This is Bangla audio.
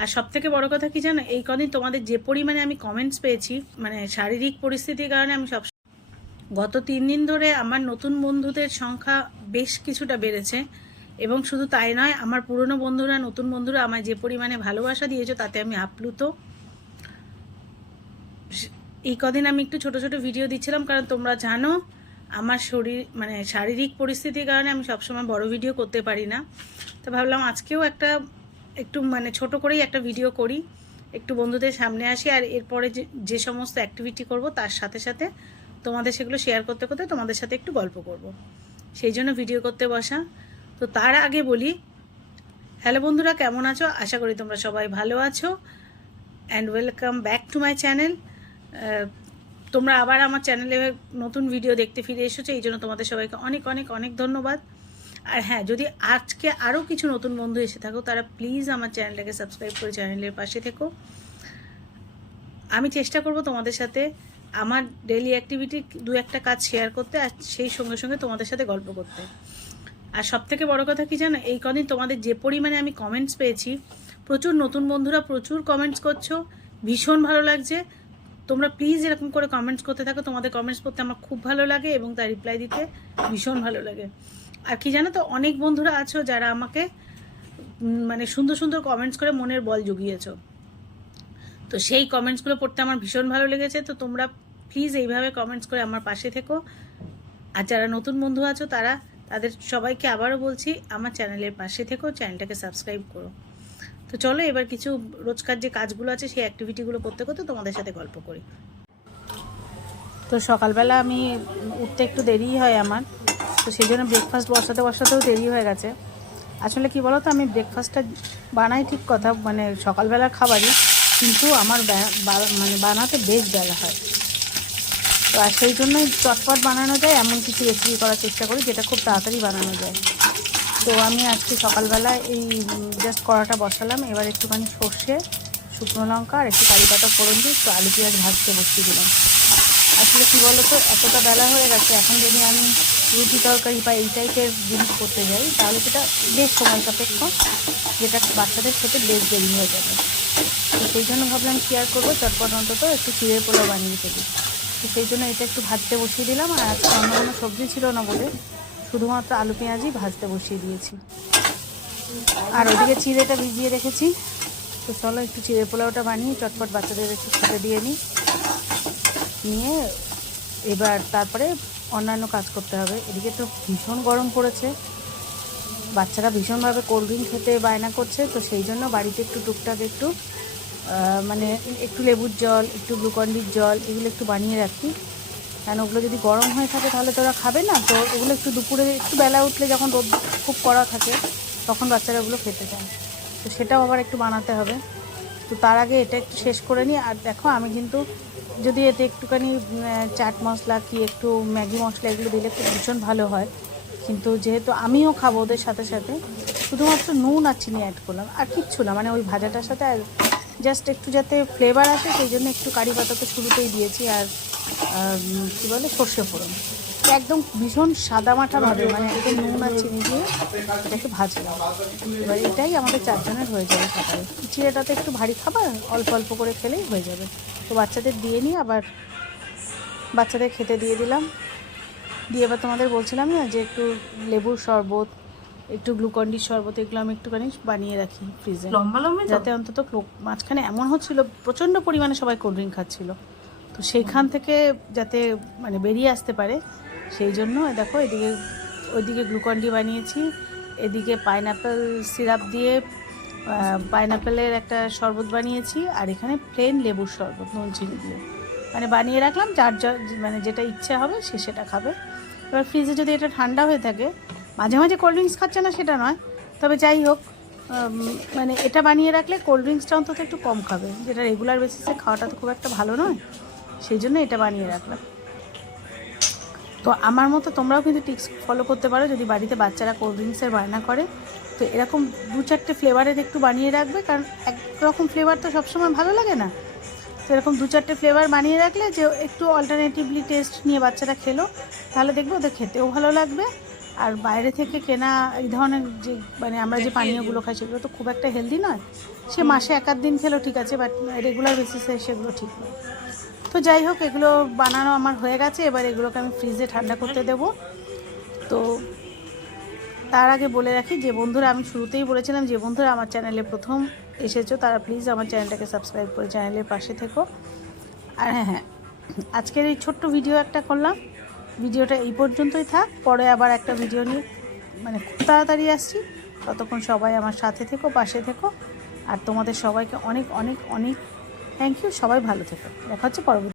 আর সব থেকে বড় কথা কি জানো? এই কদিন তোমাদের যে পরিমাণে আমি কমেন্টস পেয়েছি মানে শারীরিক পরিস্থিতির কারণে আমি সব গত তিন দিন ধরে আমার নতুন বন্ধুদের সংখ্যা বেশ কিছুটা বেড়েছে। এবং শুধু তাই নয়, আমার পুরনো বন্ধুরা, নতুন বন্ধুরা আমায় যে পরিমাণে ভালোবাসা দিয়েছ তাতে আমি আপ্লুত। এই কদিন আমি একটু ছোট ছোট ভিডিও দিচ্ছিলাম, কারণ তোমরা জানো, আমার শরীর মানে শারীরিক পরিস্থিতির কারণে আমি সবসময় বড় ভিডিও করতে পারি না। তো ভাবলাম আজকেও একটা একটু মানে ছোট করেই একটা ভিডিও করি, একটু বন্ধুদের সামনে আসি আর এরপরে যে সমস্ত অ্যাক্টিভিটি করব তার সাথে সাথে তোমাদের সেগুলো শেয়ার করতে করতে তোমাদের সাথে একটু গল্প করব। সেই জন্য ভিডিও করতে বসা। তো তার আগে বলি, হ্যালো বন্ধুরা, কেমন আছো? আশা করি তোমরা সবাই ভালো আছো। And welcome back to my channel তোমরা আবার আমার চ্যানেলে নতুন ভিডিও দেখতে ফিরে এসেছ, এই জন্য তোমাদের সবাইকে অনেক অনেক অনেক ধন্যবাদ। আর হ্যাঁ যদি আজকে আরও কিছু নতুন বন্ধু এসে থাকো, তারা প্লিজ আমার চ্যানেলটাকে সাবস্ক্রাইব করে চ্যানেলের পাশে থেকো। আমি চেষ্টা করব তোমাদের সাথে আমার ডেলি অ্যাক্টিভিটি দু একটা কাজ শেয়ার করতে আর সেই সঙ্গে সঙ্গে তোমাদের সাথে গল্প করতে। আর সব থেকে বড় কথা কি জানো, এই কদিন তোমাদের যে পরিমাণে আমি কমেন্টস পেয়েছি, প্রচুর নতুন বন্ধুরা প্রচুর কমেন্টস করছ, ভীষণ ভালো লাগছে। তোমরা প্লিজ এরকম করে কমেন্টস করতে থাকো, তোমাদের কমেন্টস করতে আমার খুব ভালো লাগে এবং তার রিপ্লাই দিতে ভীষণ ভালো লাগে। আর কি জানো তো, অনেক বন্ধুরা আছো যারা আমাকে মানে সুন্দর সুন্দর কমেন্টস করে মনের বল জুগিয়েছো। তো সেই কমেন্টসগুলো পড়তে আমার ভীষণ ভালো লেগেছে, তো তোমরা প্লিজ এইভাবে কমেন্টস করে আমার পাশে থেকো। আর যারা নতুন বন্ধু আছো তারা, তাদের সবাইকে আবারও বলছি, আমার চ্যানেলের পাশে থেকো, চ্যানেলটাকে সাবস্ক্রাইব করো। তো চলো এবার কিছু রোজকার যে কাজগুলো আছে, সেই অ্যাক্টিভিটিগুলো করতে করতে তোমাদের সাথে গল্প করি। তো সকালবেলা আমি উঠতে একটু দেরিই হয় আমার। তো সেই জন্য ব্রেকফাস্ট বসাতে, বসাতেও দেরি হয়ে গেছে। আসলে কি বলো তো আমি ব্রেকফাস্টটা বানাই ঠিক কথা মানে সকালবেলার খাবারই, কিন্তু আমার মানে বানাতে বেশ বেলা হয়। তো আর সেই জন্যই চটপট বানানো যায়, এমন কিছু রেসিপি করার চেষ্টা করি, যেটা খুব তাড়াতাড়ি বানানো যায়। তো আমি আজকে সকালবেলা এই জাস্ট কড়াটা বসালাম, এবার একটুখানি সর্ষে, শুকনো লঙ্কা আর একটু কারি পাতা ফোড়ন দিয়ে একটু আলু পেঁয়াজ ভাজতে বসিয়ে দিলাম। আসলে কী বলো তো এতটা বেলা হয়ে গেছে, এখন যদি আমি রুটি তরকারি বা এই টাইপের জিনিস করতে যাই, তাহলে সেটা বেশ সময় সাপেক্ষ, যেটা বাচ্চাদের খেতে বেশ দেরি হয়ে যাবে। তো সেই জন্য ভাবলাম কি আর করব, চটপট অন্তত একটু চিড়ের পোলাও বানিয়ে ফেলি। তো সেই জন্য এটা একটু ভাজতে বসিয়ে দিলাম, আর আজকে অন্য কোনো সবজি ছিল না বলে শুধুমাত্র আলু পেঁয়াজই ভাজতে বসিয়ে দিয়েছি। আর ওদিকে চিড়েটা ভিজিয়ে রেখেছি। তো চলো একটু চিড়ে পোলাওটা বানিয়ে চটপট বাচ্চাদের একটু খেতে দিয়ে নিই। নিয়ে এবার তারপরে অন্যান্য কাজ করতে হবে। এদিকে তো ভীষণ গরম পড়েছে। বাচ্চারা ভীষণভাবে কোল্ড ড্রিঙ্ক খেতে বায়না করছে, তো সেই জন্য বাড়িতে একটু টুকটাক একটু মানে একটু লেবুর জল, একটু গ্লুকন্ডির জল, এগুলো একটু বানিয়ে রাখি। কারণ ওগুলো যদি গরম হয়ে থাকে তাহলে তো ওরা খাবে না, তো ওগুলো একটু দুপুরে একটু বেলা উঠলে যখন রোদ খুব কড়া থাকে, তখন বাচ্চারা ওগুলো খেতে চায়। তো সেটাও আবার একটু বানাতে হবে। তো তার আগে এটা একটু শেষ করে নিই। আর দেখো আমি কিন্তু যদি এতে একটুখানি চাট মশলা কি একটু ম্যাগি মশলা এগুলো দিলে খুব ভীষণ ভালো হয়। কিন্তু যেহেতু আমিও খাব ওদের সাথে সাথে, শুধুমাত্র নুন আর চিনি অ্যাড করলাম। আর কিচ্ছু না মানে ওই ভাজাটার সাথে আর জাস্ট একটু যাতে ফ্লেভার আসে, সেই জন্য একটু কারি পাতা শুরুতেই দিয়েছি আর কী বলে, সর্ষে ফোড়ন। একদম ভীষণ সাদা মাঠা ভাবে মানে একদম নুন আর চিনি দিয়ে এটাকে ভাজলাম। এবার এটাই আমাদের চারজনের হয়ে যাবে সকালে চিড়েটাতে একটু ভারী খাবার, অল্প অল্প করে খেলেই হয়ে যাবে। তো বাচ্চাদের দিয়ে নিয়ে আবার বাচ্চাদের খেতে দিয়ে দিলাম। দিয়ে এবার তোমাদের বলছিলাম না যে একটু লেবুর শরবত একটু গ্লুকন্ডির শরবত এগুলো আমি একটুখানি বানিয়ে রাখি ফ্রিজে। লম্বা লম্বা যাতে অন্তত মাঝখানে এমন হচ্ছিল প্রচণ্ড পরিমাণে সবাই কোল্ড ড্রিঙ্ক খাচ্ছিল। তো সেইখান থেকে যাতে মানে বেরিয়ে আসতে পারে সেই জন্য দেখো এদিকে ওইদিকে গ্লুকন্ডি বানিয়েছি এদিকে পাইনাপেল সিরাপ দিয়ে পাইনাপেলের একটা শরবত বানিয়েছি, আর এখানে প্লেন লেবুর শরবত, নুন, চিনি দিয়ে। মানে বানিয়ে রাখলাম, যার যা- মানে যেটা ইচ্ছা হবে সে সেটা খাবে। এবার ফ্রিজে যদি এটা ঠান্ডা হয়ে থাকে, মাঝে মাঝে কোল্ড ড্রিঙ্কস খাচ্ছে না সেটা নয়, তবে যাই হোক মানে এটা বানিয়ে রাখলে কোল্ড ড্রিঙ্কসটা অন্তত একটু কম খাবে, যেটা রেগুলার বেসিসে খাওয়াটা তো খুব একটা ভালো নয়, সেই জন্য এটা বানিয়ে রাখলাম। তো আমার মতো তোমরাও কিন্তু টিক্স ফলো করতে পারো, যদি বাড়িতে বাচ্চারা কোল্ড ড্রিঙ্কসের বায়না করে তো এরকম দু চারটে ফ্লেভারের একটু বানিয়ে রাখবে কারণ একরকম ফ্লেভার তো সবসময় ভালো লাগে না। তো এরকম দু চারটে ফ্লেভার বানিয়ে রাখলে যে একটু অল্টারনেটিভলি টেস্ট নিয়ে বাচ্চারা খেলো তাহলে দেখবে ওদের খেতেও ভালো লাগবে। আর বাইরে থেকে কেনা এই ধরনের যে মানে আমরা যে পানীয়গুলো খাই সেগুলো তো খুব একটা হেলদি নয়। সে মাসে এক আধ দিন খেলো ঠিক আছে বাট রেগুলার বেসিসে সেগুলো ঠিক নয়। তো যাই হোক এগুলো বানানো আমার হয়ে গেছে এবার এগুলোকে আমি ফ্রিজে ঠান্ডা করতে দেব। তো তার আগে বলে রাখি, যে বন্ধুরা, আমি শুরুতেই বলেছিলাম যে বন্ধুরা, আমার চ্যানেলে প্রথম এসেছ, তারা প্লিজ আমার চ্যানেলটাকে সাবস্ক্রাইব করে চ্যানেলের পাশে থেকো। আর হ্যাঁ হ্যাঁ আজকের এই ছোট্ট ভিডিও একটা করলাম। ভিডিওটা এই পর্যন্তই থাক, পরে আবার একটা ভিডিও নিয়ে মানে খুব তাড়াতাড়ি আসছি। ততক্ষণ সবাই আমার সাথে থেকো, পাশে থেকো। আর তোমাদের সবাইকে অনেক অনেক অনেক থ্যাংক ইউ সবাই ভালো থেকো। দেখা হচ্ছে পরবর্তী